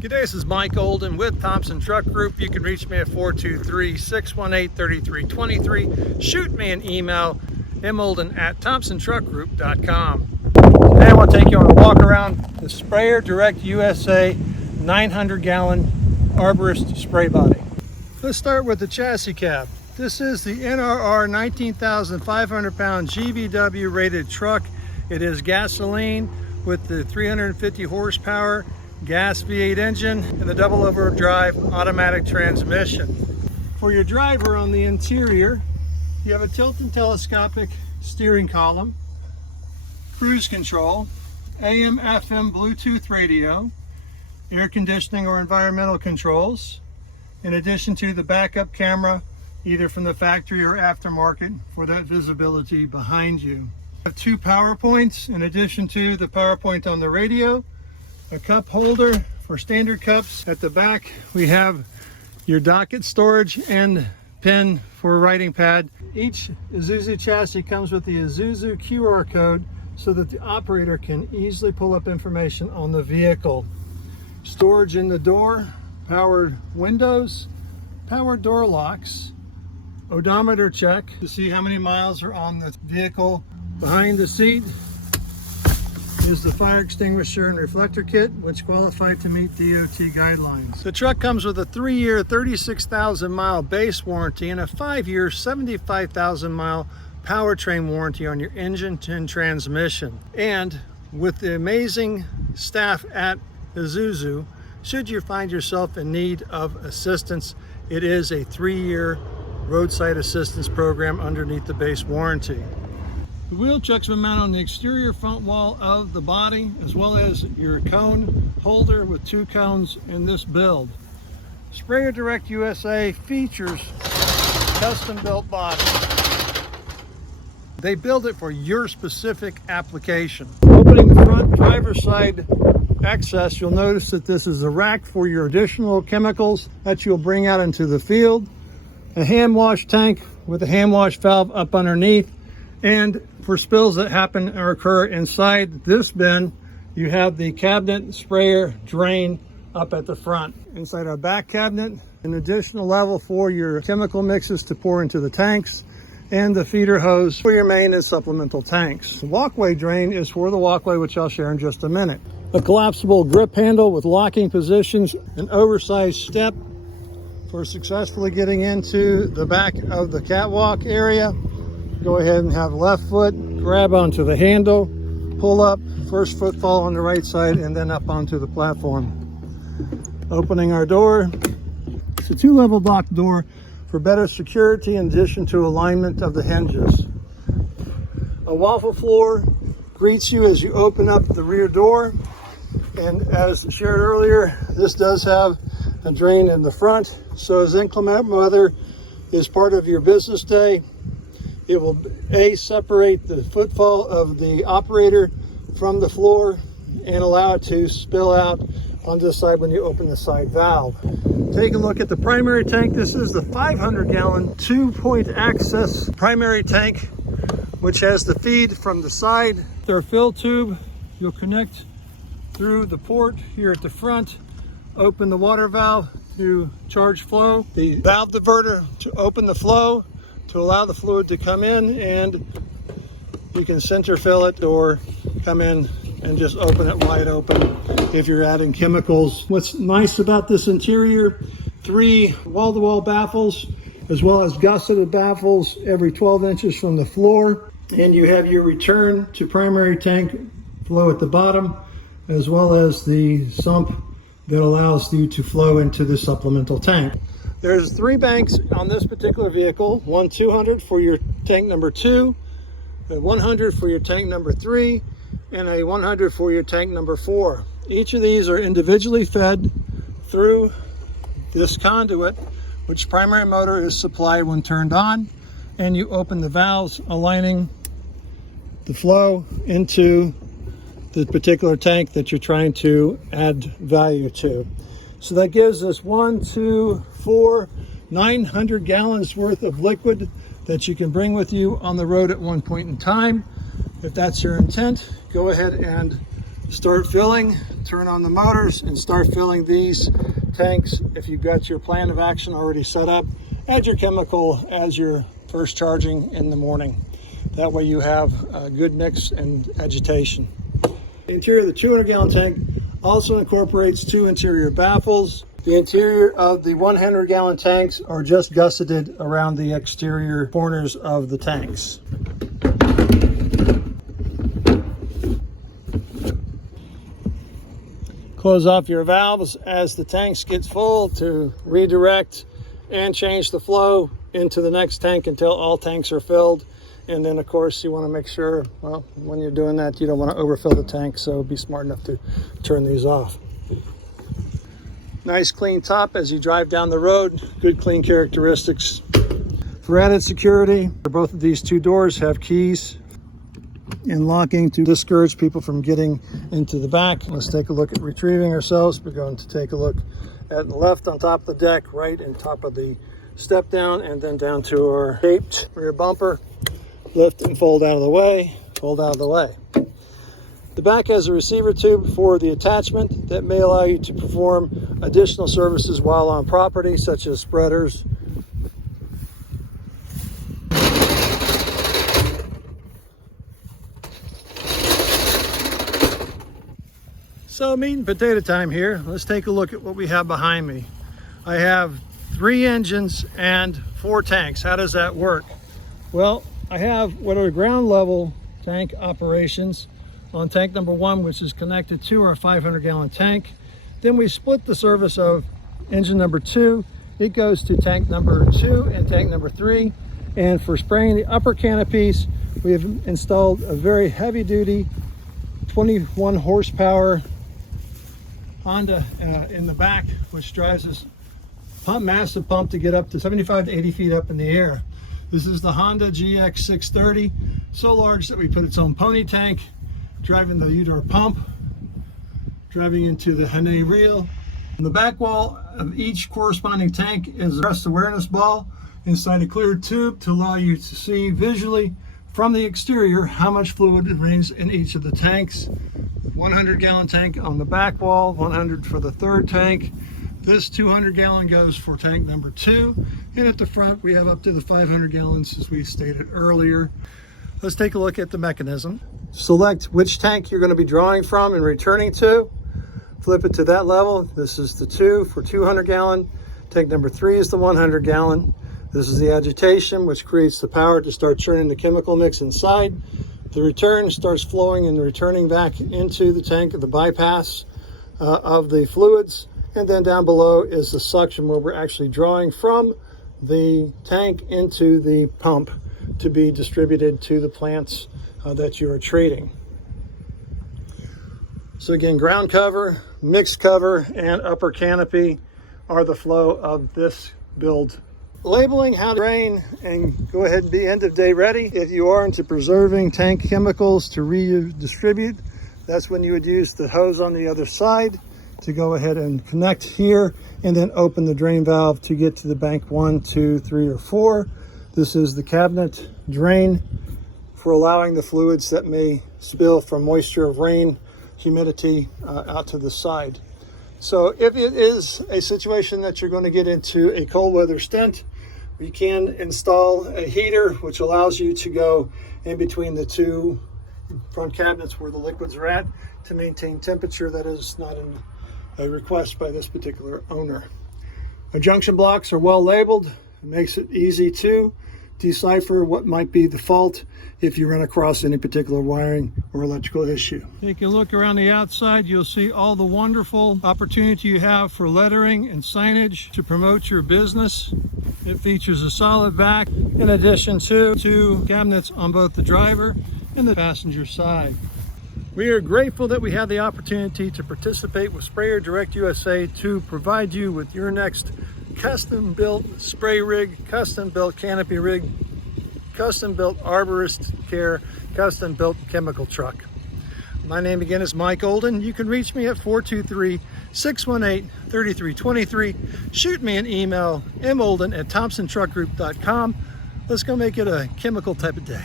G'day, this is Mike Olden with Thompson Truck Group. You can reach me at 423-618-3323. Shoot me an email, molden@thompsontruckgroup.com. Today I want to take you on a walk around the Sprayer Direct USA 900-gallon Arborist spray body. Let's start with the chassis cab. This is the NRR 19,500 pound GVW rated truck. It is gasoline with the 350 horsepower gas V8 engine and the double overdrive automatic transmission. For your driver on the interior, you have a tilt and telescopic steering column, cruise control, AM, FM, Bluetooth radio, air conditioning or environmental controls, in addition to the backup camera, either from the factory or aftermarket, for that visibility behind you. You have two power points in addition to the power point on the radio, a cup holder for standard cups. At the back we have your docket storage and pen for a writing pad. Each Isuzu chassis comes with the Isuzu QR code so that the operator can easily pull up information on the vehicle. Storage in the door, powered windows, powered door locks, odometer check to see how many miles are on the vehicle. Behind the seat is the fire extinguisher and reflector kit, which qualify to meet DOT guidelines. The truck comes with a 3-year, 36,000 mile base warranty and a 5-year, 75,000 mile powertrain warranty on your engine and transmission. And with the amazing staff at Isuzu, should you find yourself in need of assistance, it is a 3-year roadside assistance program underneath the base warranty. The wheel chuck's been mounted on the exterior front wall of the body, as well as your cone holder with 2 cones in this build. Sprayer Direct USA features custom built body. They build it for your specific application. Opening the front driver's side access, you'll notice that this is a rack for your additional chemicals that you'll bring out into the field. A hand wash tank with a hand wash valve up underneath. And for spills that happen or occur inside this bin, you have the cabinet sprayer drain up at the front. Inside our back cabinet, an additional level for your chemical mixes to pour into the tanks, and the feeder hose for your main and supplemental tanks. The walkway drain is for the walkway, which I'll share in just a minute. A collapsible grip handle with locking positions, an oversized step for successfully getting into the back of the catwalk area. Go ahead and have left foot grab onto the handle, pull up, first foot fall on the right side, and then up onto the platform. Opening our door, it's a 2-level block door for better security in addition to alignment of the hinges. A waffle floor greets you as you open up the rear door, and as shared earlier, this does have a drain in the front, so as inclement weather is part of your business day, it will separate the footfall of the operator from the floor and allow it to spill out onto the side when you open the side valve. Take a look at the primary tank. This is the 500-gallon 2-point access primary tank, which has the feed from the side. Their fill tube, you'll connect through the port here at the front, open the water valve to charge flow, the valve diverter to open the flow, to allow the fluid to come in, and you can center fill it or come in and just open it wide open if you're adding chemicals. What's nice about this interior, 3 wall-to-wall baffles, as well as gusseted baffles every 12 inches from the floor. And you have your return to primary tank flow at the bottom, as well as the sump that allows you to flow into the supplemental tank. There's 3 banks on this particular vehicle, one 200 for your tank number 2, a 100 for your tank number 3, and a 100 for your tank number 4. Each of these are individually fed through this conduit, which primary motor is supplied when turned on, and you open the valves aligning the flow into the particular tank that you're trying to add value to. So that gives us 900 gallons worth of liquid that you can bring with you on the road at one point in time. If that's your intent, go ahead and start filling, turn on the motors and start filling these tanks. If you've got your plan of action already set up, add your chemical as you're first charging in the morning. That way you have a good mix and agitation. The interior of the 200-gallon tank also incorporates 2 interior baffles. The interior of the 100-gallon tanks are just gusseted around the exterior corners of the tanks. Close off your valves as the tanks get full to redirect and change the flow into the next tank until all tanks are filled. And then of course you want to make sure, well, when you're doing that, you don't want to overfill the tank, so be smart enough to turn these off. Nice clean top as you drive down the road, good clean characteristics. For added security, both of these 2 doors have keys and locking to discourage people from getting into the back. Let's take a look at retrieving ourselves. We're going to take a look at the left on top of the deck, right on top of the step down, and then down to our shaped rear bumper. Lift and fold out of the way, fold out of the way. The back has a receiver tube for the attachment that may allow you to perform additional services while on property, such as spreaders. So meat and potato time here. Let's take a look at what we have behind me. I have 3 engines and 4 tanks. How does that work? Well, I have what are ground level tank operations on tank number 1, which is connected to our 500-gallon tank. Then we split the service of engine number 2. It goes to tank number 2 and tank number 3. And for spraying the upper canopies, we have installed a very heavy duty 21 horsepower Honda in the back, which drives this massive pump to get up to 75 to 80 feet up in the air. This is the Honda GX630, so large that we put its own pony tank, driving the Udor pump, driving into the Henne reel. On the back wall of each corresponding tank is a rest awareness ball inside a clear tube to allow you to see visually from the exterior how much fluid remains in each of the tanks. 100-gallon tank on the back wall, 100 for the 3rd tank. This 200-gallon goes for tank number 2, and at the front we have up to the 500 gallons as we stated earlier. Let's take a look at the mechanism. Select which tank you're going to be drawing from and returning to. Flip it to that level. This is the 2 for 200-gallon. Tank number 3 is the 100-gallon. This is the agitation, which creates the power to start churning the chemical mix inside. The return starts flowing and returning back into the tank, the bypass of the fluids. And then down below is the suction, where we're actually drawing from the tank into the pump to be distributed to the plants that you are treating. So again, ground cover, mixed cover, and upper canopy are the flow of this build. Labeling how to drain and go ahead and be end of day ready. If you are into preserving tank chemicals to redistribute, that's when you would use the hose on the other side to go ahead and connect here and then open the drain valve to get to the bank 1, 2, 3, or 4. This is the cabinet drain for allowing the fluids that may spill from moisture of rain, humidity out to the side. So if it is a situation that you're going to get into a cold weather stint, you can install a heater which allows you to go in between the 2 front cabinets where the liquids are at to maintain temperature. That is not a request by this particular owner. Our junction blocks are well labeled. It makes it easy to decipher what might be the fault if you run across any particular wiring or electrical issue. Take a look around the outside. You'll see all the wonderful opportunity you have for lettering and signage to promote your business. It features a solid back in addition to 2 cabinets on both the driver and the passenger side. We are grateful that we had the opportunity to participate with Sprayer Direct USA to provide you with your next custom built spray rig, custom built canopy rig, custom built arborist care, custom built chemical truck. My name again is Mike Olden. You can reach me at 423-618-3323. Shoot me an email, molden@thompsontruckgroup.com. Let's go make it a chemical type of day.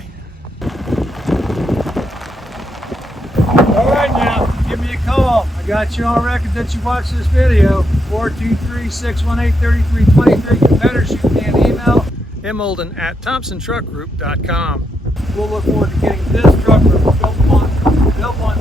All right, now give me call. I got you on record that you watched this video. 423-618-3323. You better shoot me an email. Olden@thompsontruckgroup.com. We'll look forward to getting this truck built one